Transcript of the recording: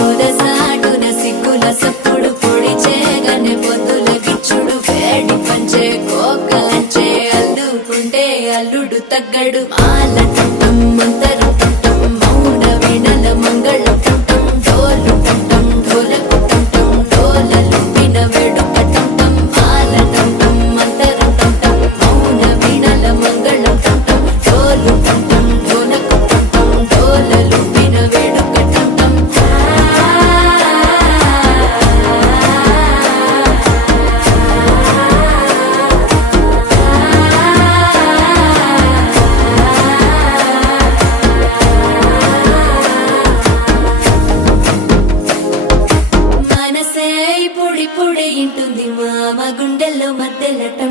పొదసాటున సిగ్గుల సప్పుడు పొడి చేయగానే పొద్దుల గిచ్చుడు వేడి పంచే కోకలంచే అల్లుకుంటే అల్లుడు తగ్గడు మాల టుంటం మంతర టుంటం మౌన వీణల మంగళ టుంటం డోలు టుంటం ఢోలకు టుంటం డోలలు విన వేడుక టుంటం మాల టుంటం మంతర టుంటం మౌన వీణల మంగళ టుంటం డోలు టుంటం ఢోలకు టుంటం డోలలు విన వేడుక టుంటం మనసే పొడి పొడి ఇంటుంది మామ గుండెల్లో మధ్యలటం